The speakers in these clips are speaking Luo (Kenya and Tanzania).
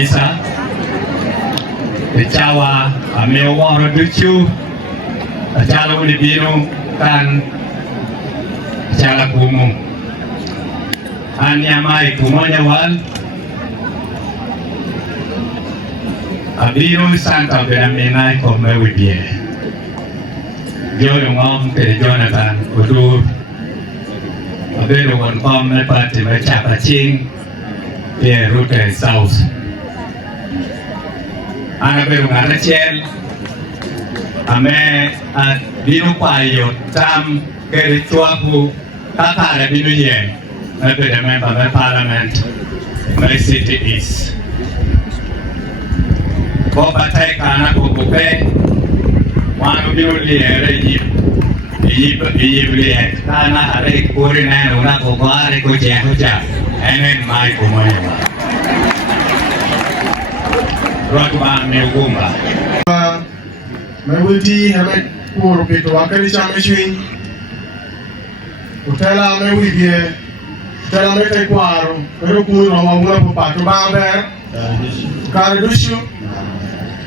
kanisa chawa amewaro duchu achala ulibino kan chala kumu anyamai kumonya wal abino santa benamina ko mewibie Jolo ngom ke Jonathan Udur abeno won kom na pati ma chapa ching ye rute south ana bero ngana chel ame a binu payo tam ke chuaku tata le binu ye na be member of parliament my city is ko batai kana ko pe wanu binu liere yip liere kana hare kore na una ko bare ko je ho ja enen mai ko mo Rotman Neugumba. Mewuti hame kuru pitu wakeli chame chwin. Utela mewibie. Utela mete kwaru. Pero kuru wawuna pupatu bamber. Kare dushu.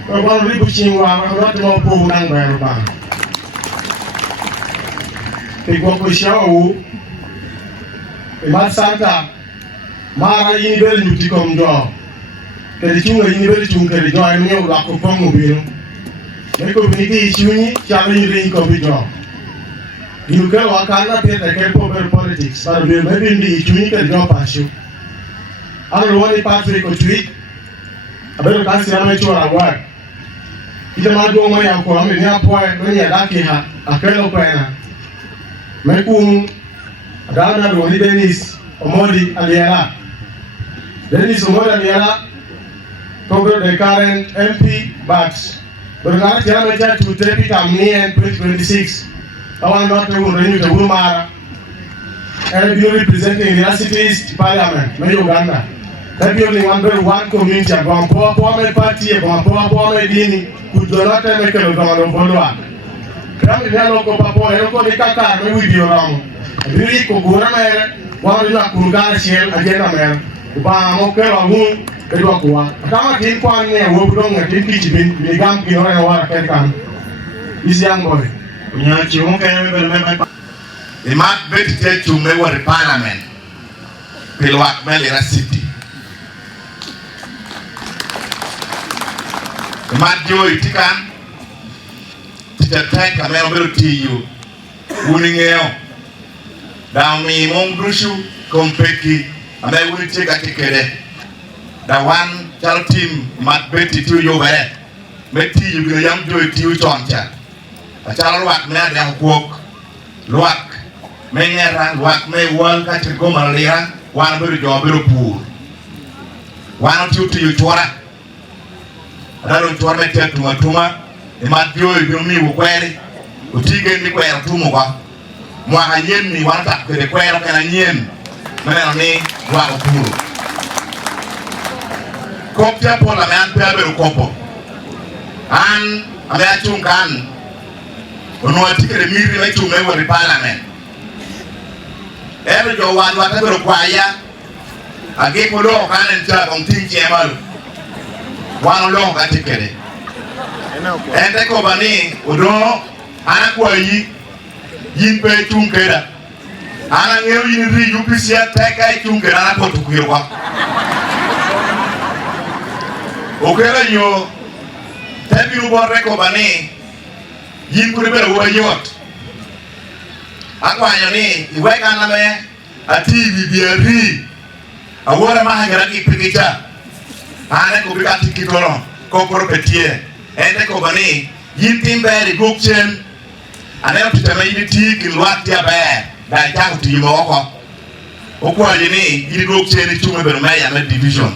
Kwa ribu chingwa. Roti mapu nangber bang. Pigwa kushawu. Imat santa. Mara ini bel nyutiko mdo. Kedi chunga ini beli chunga kedi joa ini nyo lako pongo bino. Meko biniki ichuni chame ini rinko bijo. Inuke wakana piyata kepo per politics. Para biyo mebi indi ichuni kedi joa pashu. Ano luwani Patrick Otwik. Abelo kasi rame chora wak. Ita maduwa mwenye ako ame ni apoe mwenye adaki ha. Akelo kwena. Meku adana luwani Dennis Omodi Aliela. Dennis Omodi Aliela. Covered the current MP, but not to take it in 2026. I want not to renew the Wumara and be representing the University Parliament, Uganda. That be only one community, a Poa party, a Poa Dini, who do not make a Bolua. Come in Yellow Papa, Elko Nikaka, maybe be wrong. Really, Kugura, one of the Kunga Shell, again, Moker, Edwa kuwa. Kama kilikuwa ni wobudonga kikichibin migam kinora wala kekan. Isi yangoe. Unyachi unke member. Imat beti to mewa parliament. Pilwak Melira City. Imat jo itikan. Titatai kamera bero tiyu. Uningeo. Dami mongdushu kompeki. Ame unitika tikere. The one child team mat beti tu yo bare beti you gonna yam do it you choncha a child wak me ada kuok luak me ngeran wak me wal ka trigo malaria wan beru jo beru pur wan tu tu you chora adaro chora me tetu matuma e mat yo e mi wo kweri utige ni kwera tumo kwa mwa hanyen ni wan tak kwere kwera kana nyen mena ni wa pur Kopia pola me an pebe kopo an ame achungan ono atikere miri me chume wo parliament ebe jo wan wa tabero kwaya age ko lo kan en ta kon tin chemal wan lo ga tikere ende ko bani odo ana kwayi yin pe chunkera ana ngeu yin ri yupisia teka chunkera na ko tukirwa Okela yo tebi ubore ko bani yin kure bero wo yot akwanyo ni iweka na me ati bibiari awora mahangara ki pikicha ane ko bika tikitoro ko propetie ende ko bani yin timberi gokchen ane tutama yin tiki lwati abe da jangu timo ko okwanyo ni yin gokchen chume bero meya me division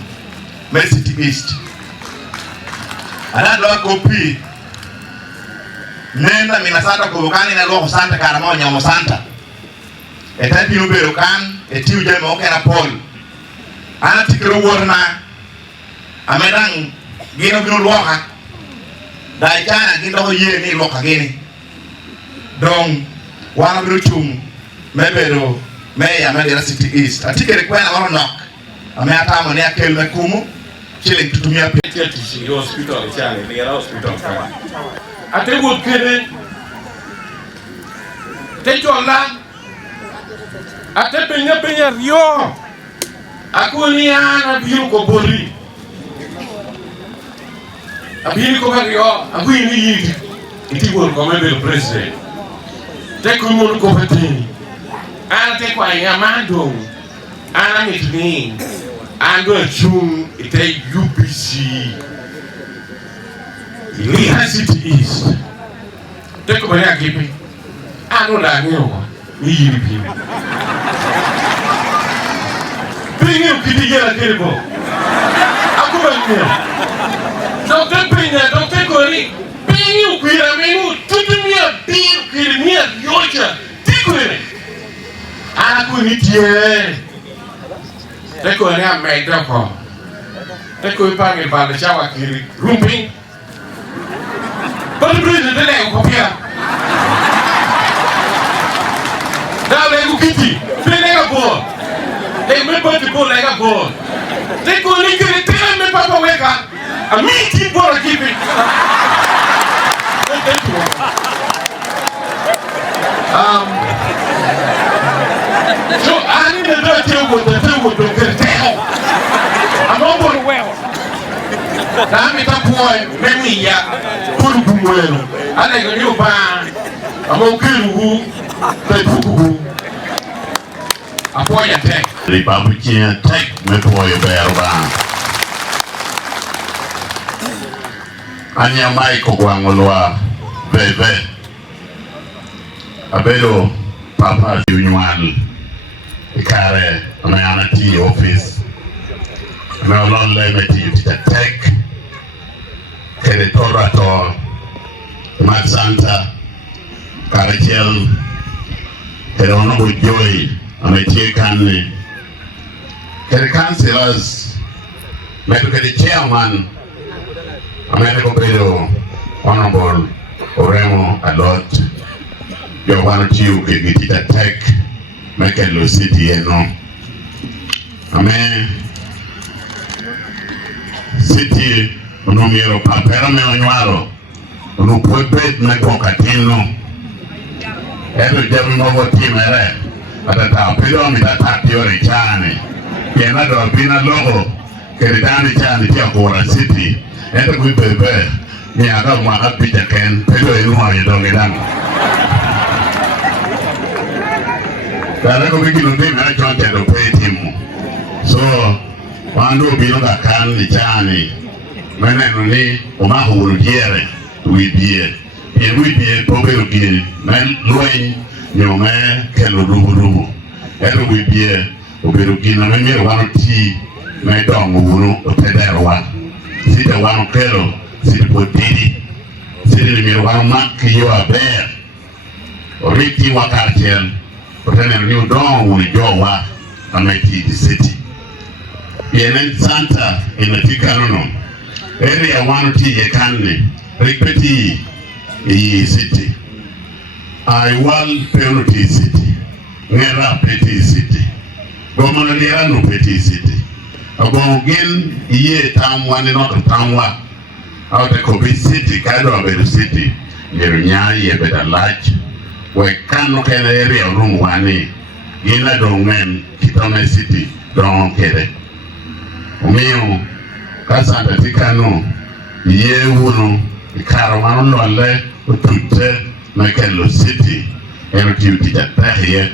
me city east Ana doa kopi nenda minasata kubukani na loko santa karamo nyamo santa etapi nubero kan etiu jeme okera pol ana tikiro worna amedang gino bino loka dai kana gino ye ni loka gini dong wana biro chung mebero meya Melira City East atikere kwena oro nok ame atamo ne akel mekumu chiling tutumia pia tisi hospital chale ni hospital ka ate go kene te jola ate penya rio akuni ana biu ko bori abini ko rio akuni yiti iti go ko mebe president te ko mo ko fatini ana te kwa yamando ana mitini ando chung ite UPC Liha City East teko bari akipi ano la nyo ni yiri bi pingi ukidijela kelebo akuba nyo dokter pinga dokter kori pingi ukira menu tutumia biru kirimia yocha tikwene aku ni tie teko ni ameda ko teko ipange bale chawa kiri rumpi bale bride de lego kopia da lego kiti lega bo e me boti bo lega bo teko ni kiri tira me papa weka a mi ti bo la kipi so ani de do teko do kerteo amombo wewe dami tapoe memi ya puru kumwelo ale go ni ba amokiru tefuku apoya tek Republican tek me poye berba anya mai ko gwangolwa bebe abelo papa yunywan ikare ana ti office na lon le meti tek kere torato Santa Karachiel kere ono joy ametie kanne kere councillors meto kere chairman amene ko bedo honorable Oremo Alot yo wan tiu ke gitita tek mekelo city eno ame city ono miero papera me onywaro ono puebet me kokatino eto jamu nogo timere atata pido mi tata piore chane piena do pina logo keridani chane tia kora city eto kui pepe mi aga mwaka picha ken pido inuwa yedongedan Kareko biki lundi mea chonte do pe timu so wando bino ka kan ni chane mene nuni umahu urugiere wibie wibie pobe urugiere men luen nyome kelo rubu ero wibie uberugina meme wano ti me dongo wunu opederwa sida wano kelo sida potiri sida ni wano maki yo aber oriti wakartiel otene ni don wunu jowa ameti di city yenen santa inatika nono area one ti yekanne ripeti iyi city aiwal penalty city ngera peti city gomono lera no peti city agongin iye tamwa ne no tamwa out the covid city kado abedo city yerunya yebeda large we kanu kene area room wani ina dongen kitone city don kere umiyo kasanta tikano yewuno ikarwano lolle utute mekelo city eno tiuti jatahiye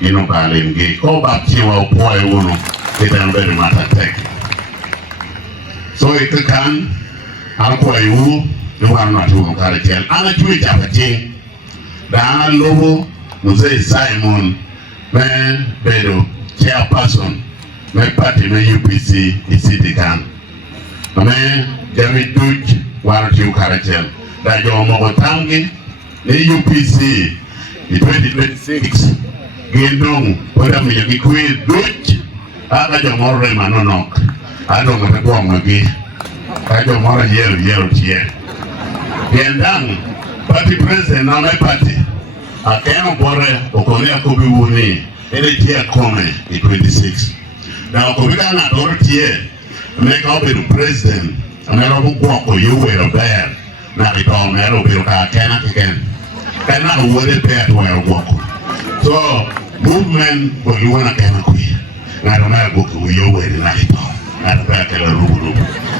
ino balingi ko baptiwa upoe wuno kitamberi matatek so ikakan anakuwa yu yuwanu atuwa mkarikiel ana chui japati dana lobo mzee Simon me bedo chairperson me party me UPC city kan me David Duch wanu tiu karikiel da jo mogo tangi ni UPC 2026 gendong pada menjadi kue Duch aga jo morre manonok ado ngapekuwa mwagi kajo mora yero tie gendang party president na me party akeno bore okoni akobi wuni ele tie kome 26 na okobika na dor tie make up the president, and I don't walk with you with a bear. Now they call me, I don't feel like I cannot worry bear to where I walk. So, movement, but you want to cannot quit. I don't know what you with the night. I don't back at a room.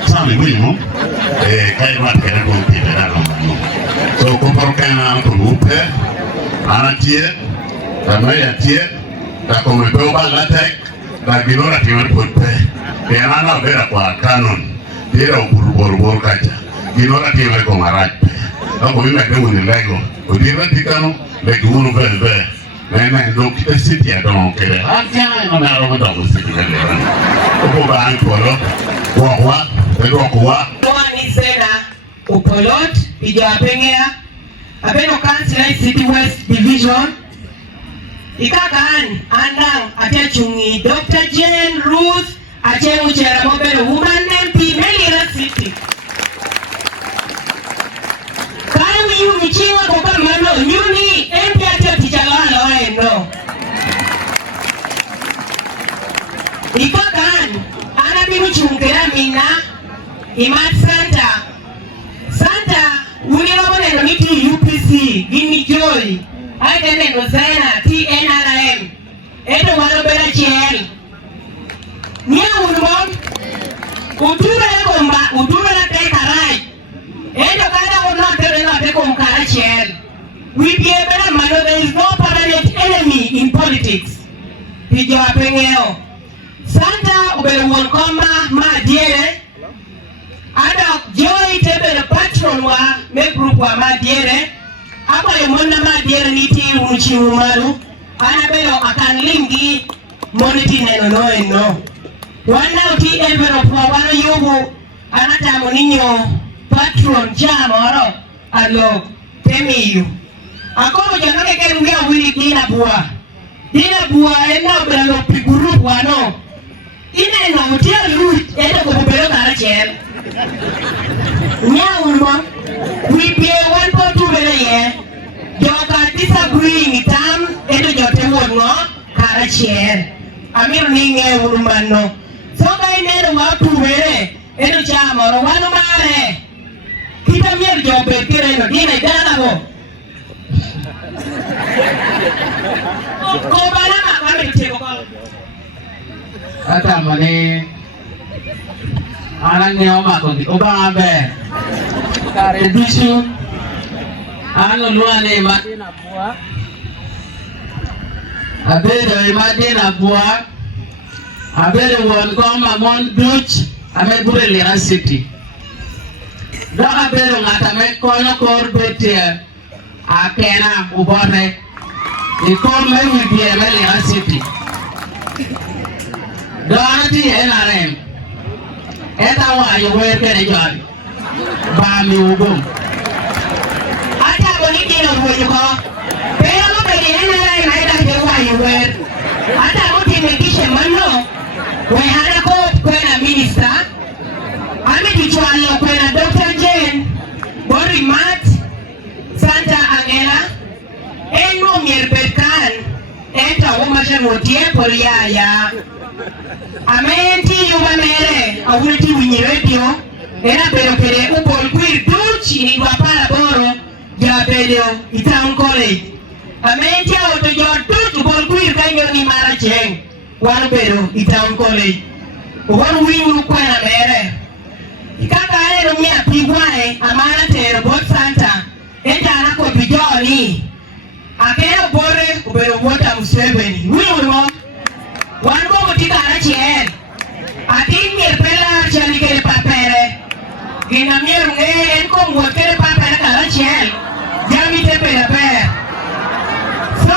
Something we know. I can't get a room, people. I don't know. So, come can I to move there? I'm here. I'm right here. That come with Boba Latek. That we know that you want to put pay. They are not better for a canon. They are Burbu Kaja. You know that you like on a right. I'm going to do in the Lego. But you want to come like the one over there. And I look at the city, I don't care. I can't know the city. Go back to what? The Rockwa. One is Sena Upolot, Pijapenia, Abeno Council City West Division. Ikakan, Andang, Atechungi, Dr. Jane Ruth, Achewu Cheramobe, woman MP, Melira City. Can you Michiwa Kokamano, Uni, MP Atijalano, no. Ikakan, Anabiru Chungeramina, Imat Santa, William and UPC, Gimme Joy. I didn't know Zena, TNRM, Edo Wanobera Chiel. Nia Udumon, Udura take a right. Edo Kada will not take on Karachiel. We be a better man, there is no permanent enemy in politics. Pijo Apengeo. Santa Uberuon Koma, Ma Diere. Ada Joy Tebe the patron wa, make group wa Ma Diere. Apa yang mana dia niti uci umaru, ana belo akan lingi moniti no. Wana uti envelope wana yugu, ana tamu ninyo patron jamoro alo temiyu. Ako mo jangan kaya ngia wili dina buah ena belo piguru wano. Ina eno mutia lut ena kubelo karachel. Nya ulmo. We pay 1.2 million. Joka disagree with them. Edo jote wongo karachiel. Amiru ninge urumano. So kai nero watu wele. Edo chama ro wanu mare. Kita mier jobe kire no dina idana go. Ko bana makame teko ko. Ata mane. Anangnya omakondi oba abe. Kare bisu ano luane Madina Bua abere Madina Bua abere won koma mon duch ame bure Lira City do abere ngata me kono kor betia akena ubone ikor me wibie me Lira City do anati NRM eta wa yo wete jari ba mi ugum ata boni kino huyo pero no pedi ena na ida ke wa yewe ata uti mekishe manno we hana ko kwena minister ami dichwalo kwena Dr. Jane Bori Mat Santa Angela eno mierbekan eta womashe motie poliaya amenti yumamere awulti winyi radio era pero kere upol queer duchi ni wapara boro ya bedo Town College amenti auto jo duchi upol queer kanyo ni mara cheng wanu bedo Town College wanu winyu kwena mere ikaka ero mia pigwae amana tero bot Santa enta anako bijoni akero bore ubero wota Museveni winyu no wanu bobo tika anachiel atin mier pela chani kere papere gina mier en ko muot kere papere karachiel jami te pela per so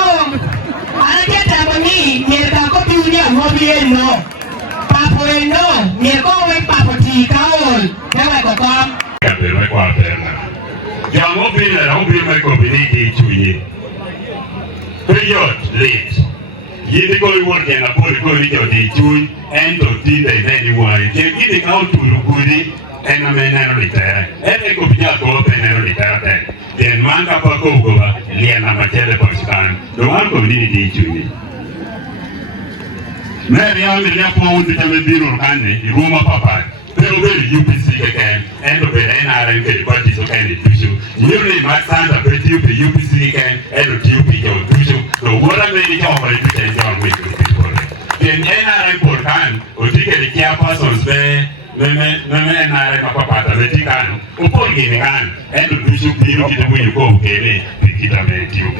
anajeta mami mier ka ko piunya hobi no papo no mier ko we papo ti kaol ewe ko kom Kapere kwa perna. Jango pina na ubi me ko biniti chunyi. Period late. Yidi ko iwon ke na pori ko ni jodi chuny ento ti de ni wai. Ke gidi ka uturu kudi en amena no litera. En ko binya ko pena no litera te. Den manga pa ko goba liana machele Pakistan. Do man ko ni di chunyi. Mary Amir ya po uti kame biro kane iguma papa. Pero beri UPC keken endo beri NRM ke party so kane tushu. Nyuri Maxanda beri UPC keken endo TUP ke tushu. So wora meri ka opere tuke John Wick people. Then NRM por kan uti ke kia persons be neme NRM papa ta beti kan. Upol gini kan endo tushu biro kita bunyi ko kene kita me TUP.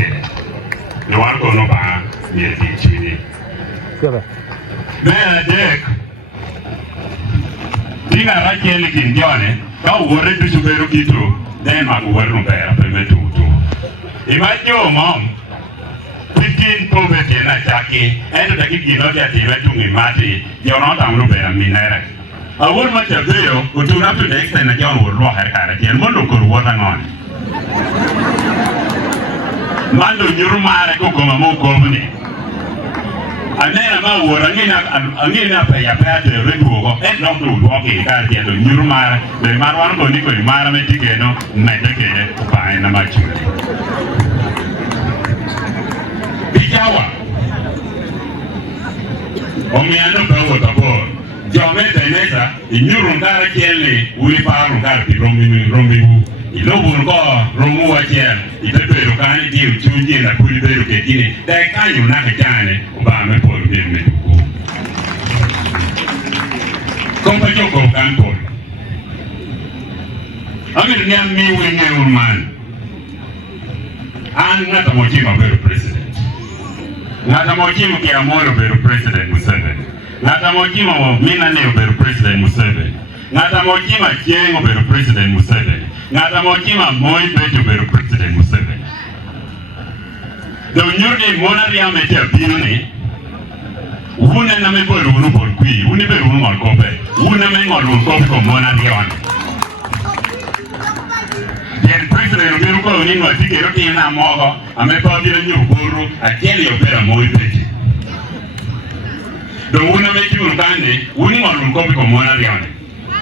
No one ko no ba ni chini. Bẹ́ẹ̀ dẹ́k tí ngàrà jẹ́ ní kí n jọ́ ni ká wọlé dusu bẹ́ẹ̀ rúkì tó dẹ́n máa kó wọlé bẹ́ẹ̀ apẹ̀mẹ́ tó tó. Ìmá jẹ́ òmọ́ pínpín tó bẹ́ẹ̀ tiẹ̀ náà jákè ẹ̀ẹ́dọ̀ dàkí kì í lọ́jà tiẹ̀ bẹ́ẹ̀ tó ń má ti jẹ́ ọ̀nà tàn ló bẹ̀rẹ̀ mí náírà. Àwọn ọmọ tẹ̀ bẹ́ẹ̀ yọ o tó náà tó dẹ́ ẹ̀kẹ́ náà jẹ́ ọ̀nà wọlé wọ̀ hẹ́rẹ́ tiẹ̀ mọ́ ló kóró wọ́n náà ni. Má lò nyúrú máa rẹ̀ kó kọ́mọ mọ́ kọ́mọ ni. Anena ma wora angina pa ya pa de redu ko et no do do ke ka ti do nyuru mara be marwan ko ni ko mara me tike no me tike pa na ma chu bijawa o mi anu ba wo ta bo jo me de nesa nyuru ngara kele uli pa ru ngara ti rombi wu ilo bun ko romu wa chen ite pero kan di uchunje na kuli pero ke kini dai kanyu na ke jane ba me por bien me ko kompa joko kan por amir ni mi we ne urman an na ta moji ma pero president na ta moji mu ke amoro pero president Museveni na ta moji ma mina ne pero president Museveni na ta moji ma jengo pero president Museveni ngata mojima moi beto bero president Museveni. Do nyurde monari amete abino ne. Una na me boro unu por qui, uni bero unu mal kope. Una me ngolu kope ko monari on. Bien president bero ko ni no tike ro ti na mogo, ame pa biro nyu boro, akeli opera moi beto. Do una me kiu kande, uni ngolu kope ko monari on.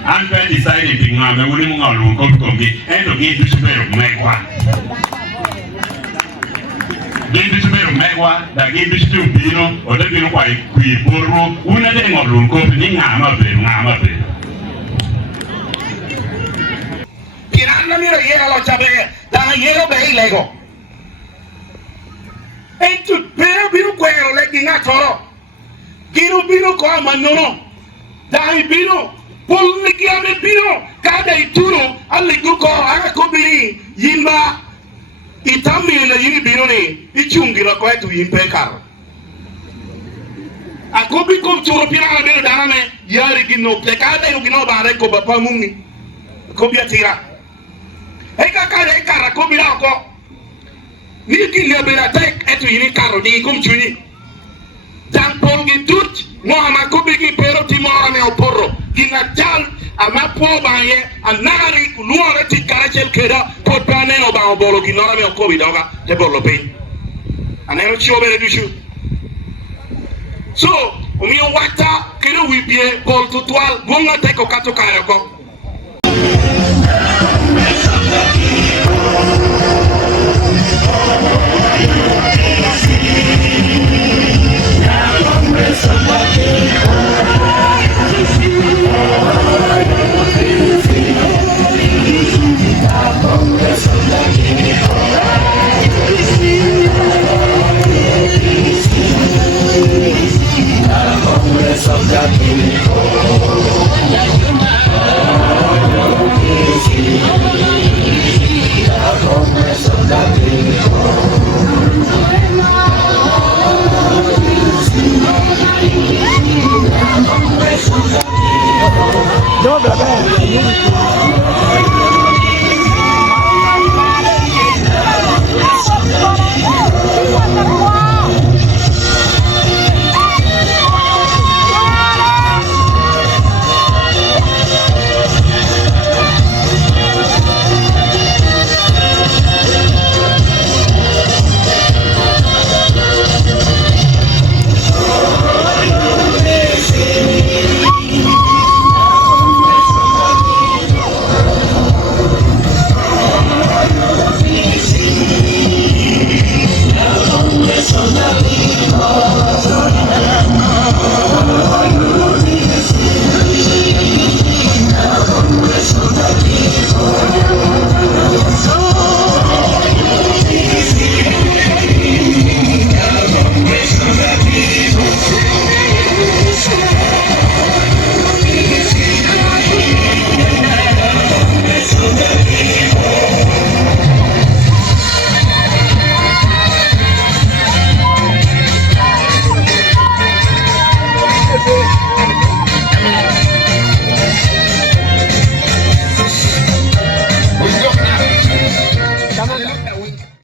And then decided to have a winning or look up to me and to get to spare of Megwa. Get to spare of Megwa, that gave this to Pino or the Pino White, Queen Boro, una de or look up in Amabe. Piranda mira yellow chabe, dan yellow bay lego. And to pay Bino Quail like in a toro. Gino Bino come and no, Dan Bino. Pol ni kiame bino kada ituro alle guko aga kobiri yimba itami na yini bino ni ichungira kwa tu yimpe karo akobi kom turo pina na bino dana me yari gino te kada yo gino bare ko bapa mungi kobi atira eka kada eka kobi la ko ni kinya bela tek etu yini karo ni kom chuni dan pol gi tut no ama kobi gi pero timora me oporro gina jal ama po baye anari luore ti karachel keda po bane no ba bolo ginora me ko bidoga te bolo pe anero chiobere dushu so umi wata kero wibie bol tutwal gonga te ko kato kare ko